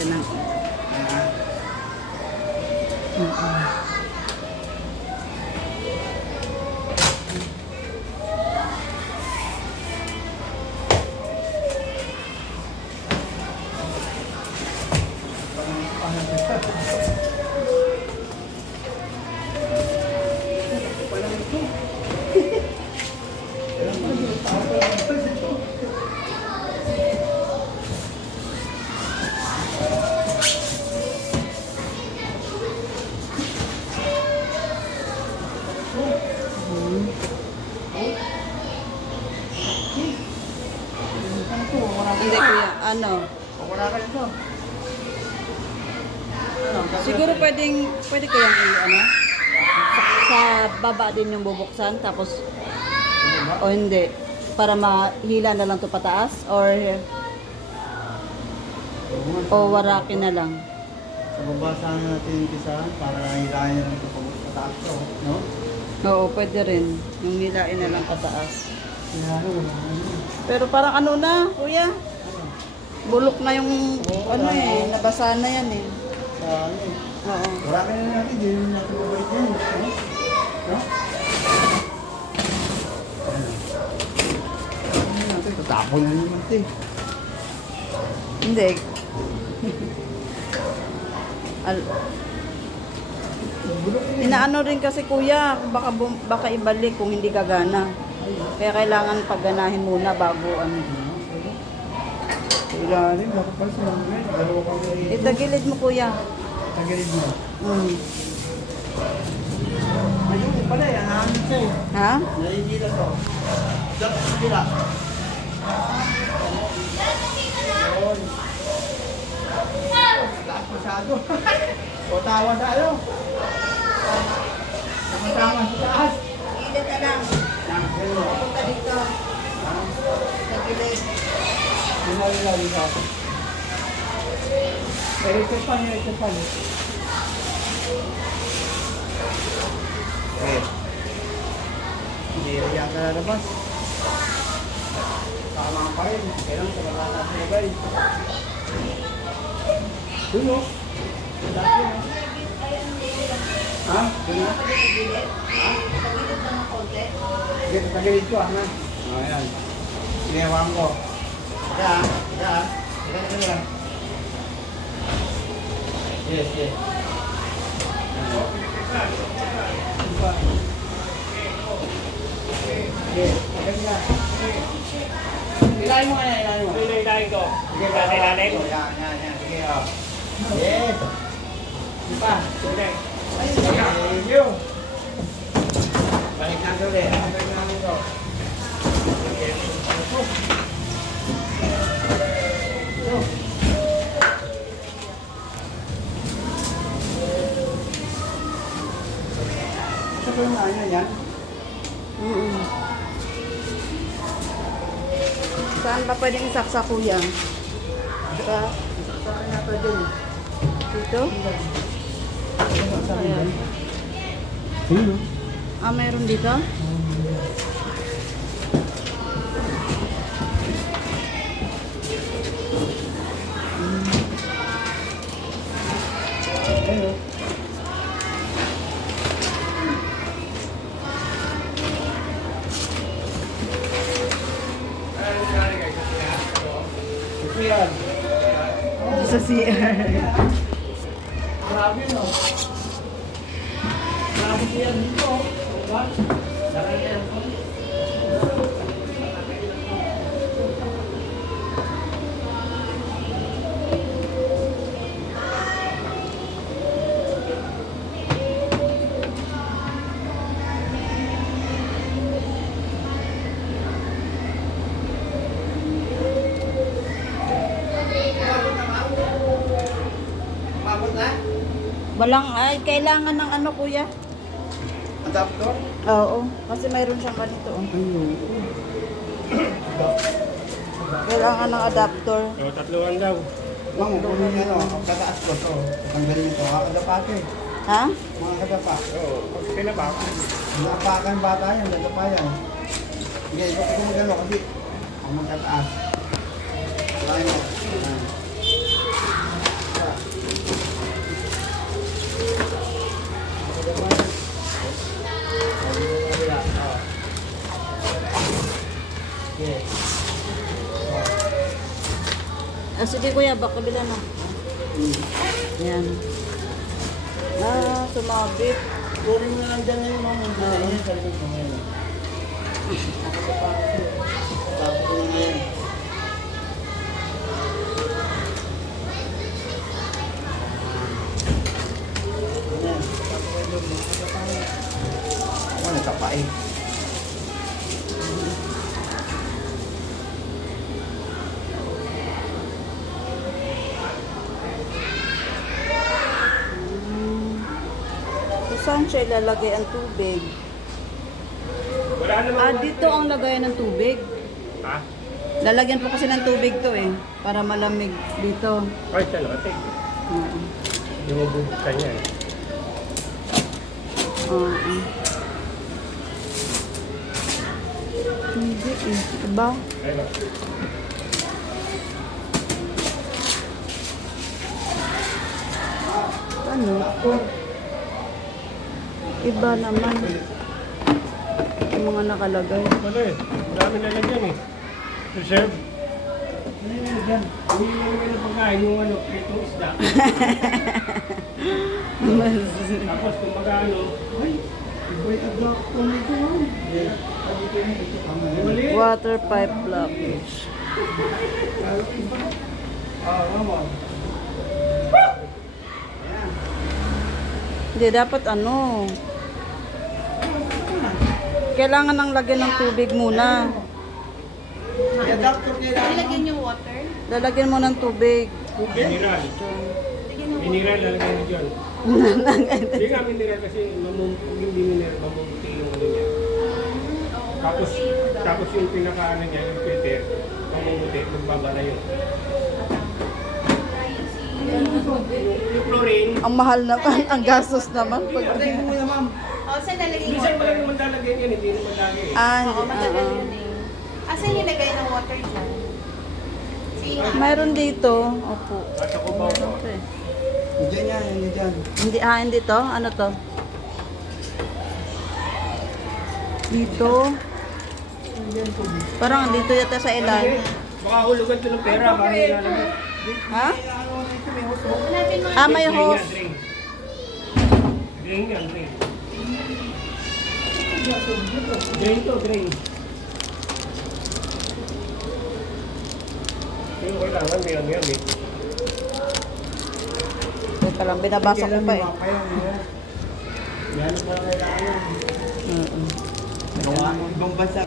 natin ng... Hindi kuya, ano? Wala ka dito. Siguro pwede kayang ano? Sa baba din yung bubuksan, tapos, o hindi, para mahila na lang to pataas, or warakin na lang. Sa baba sana natin yung pisahan para hilahin na lang ito pag pataas to, no? Oo, pwede rin. Yung hilain na lang pataas. Kaya wala na. Pero parang ano na, kuya? Bulok na yung, ano eh, nabasa na yan eh. Sa ano eh. Oo. Wala ka na natin, hindi na natin mabalik yan. No? No? Ano natin, tatapon na naman ito eh. Hindi. Inaano rin kasi kuya, baka ibalik kung hindi gagana. Kaya kailangan pagganahin muna bago ano. Ilalim, dapat pala sa mga dalawa kang rito. Itagilid mo kuya. Tagilid mo. Ayun pala yan, hangin siya eh. Ha? Nalilila to. Dapat sila. Ayun. Taas masyado. O tawa tayo. Tama sa taas. Gilid na lang. Punta dito. Tagilid. Hinalilaw dito. Ito pa niya, ito pa niya. Okay. Hindi rin yan ka lalabas. Tama pa rin. Kailangan sa mga nasa ibay. Dulo. Dati na. Ha? Dulo? Ha? Tagilid na ng konti. Sige, tagilid ko. Ano? O, yan. Sinewan ko. Teka, teka. Teka, teka. Yes, yes. Yes, maganda. Ilahin mo kaya, ilahin mo. Ilahin ko. Sige, ilahin. Yan. Sige, o. Yes. Sige pa. Thank you. Balik natin ulit. Balik natin ito. Ito yung ano yan? Saan ba pwedeng isaksa kuya? Saka, Saan nga ito dyan? dito? Ayan. Ah, mayroon dito? Ayun. Ito yan. Sa CR. Grabe no. Grabe yan dito. Diba? Laki yan. Mabot na? Walang, ay, kailangan ng ano kuya? Adapter? Oo, kasi mayroon siyang ganito. Oh. Ayun. Kailangan ng adapter. So, tatluan daw. Ma'am, kunin niya no. Ang tataas ko to. Tanggalin nito. Mga kadapate. Ha? Mga kadapa. Oo. Pag pinabak, Naapakan bata yan. Kadapa yan. Sige, ito ko magano kasi ang magkataas. Lain mo. Ayan. Yes. Ah, sige kuya, baka kabila na. Yan. Ah, sumabit. Kunin mo na lang dyan ngayon, ma'am. Ayan, sa likod mo ngayon. Tapos ko na ngayon. Ayan. Ako nagkapain. So, saan siya ilalagay ang tubig? Wala naman. Ah, dito ang lagayan ng tubig. Ha? Lalagyan po kasi ng tubig to eh. Para malamig dito. Ay, siya natin. Oo. Hindi mo bubuksan yan. Oo. Hindi eh. Diba? Ayun. Ano? Iba naman. Yung mga nakalagay. Wala eh. Marami lalagyan eh. Reserve. Ano yun dyan? Hindi mo naman ng pagkain yung ano, pritong isda. Tapos kung magkano, Ay, iba'y agak ko na ito, ma'am. Yes. Sabi ko yun, ito tama na. maliit. Water pipe blockage. Ma'am. Hindi, dapat ano. Kailangan ng lagyan ng tubig muna. Kaya doctor kailangan. Nilagyan yung water. Lalagyan mo ng tubig. Mineral. Mineral lalagyan mo dyan. Hindi nga mineral kasi hindi mineral, mamumuti yung ano niya. Tapos yung pinaka-ano niya, yung filter, mamumuti, magbabara yun. Yung chlorine, Ang mahal naman, ang gastos naman. Pag... Patay mo muna, ma'am. Saan nalagay yung minsan water? wala naman lalagyan yan, hindi naman lagi eh. Ah, Oo, matagal oo. yun eh. Asan yung lagay ng water dyan? Sige nga. Mayroon dito. Opo. At ako ba Mayroon ako? to eh. Hindi yan, hindi dyan. Hindi, hindi to. Ano to? Dito. Parang dito yata sa ilan. Baka hulugan to ng pera, baka nilalagay. Ha? Ano ito, may host mo. Hanapin mo. Ah, may Drain hose. yan, drain. Drain yan, drain. Drain to, drain. Yung kailangan, may ano yan eh. Teka lang, binabasa ko pa eh. Yan ang pala kailangan. Mm-mm. Ibang bansa.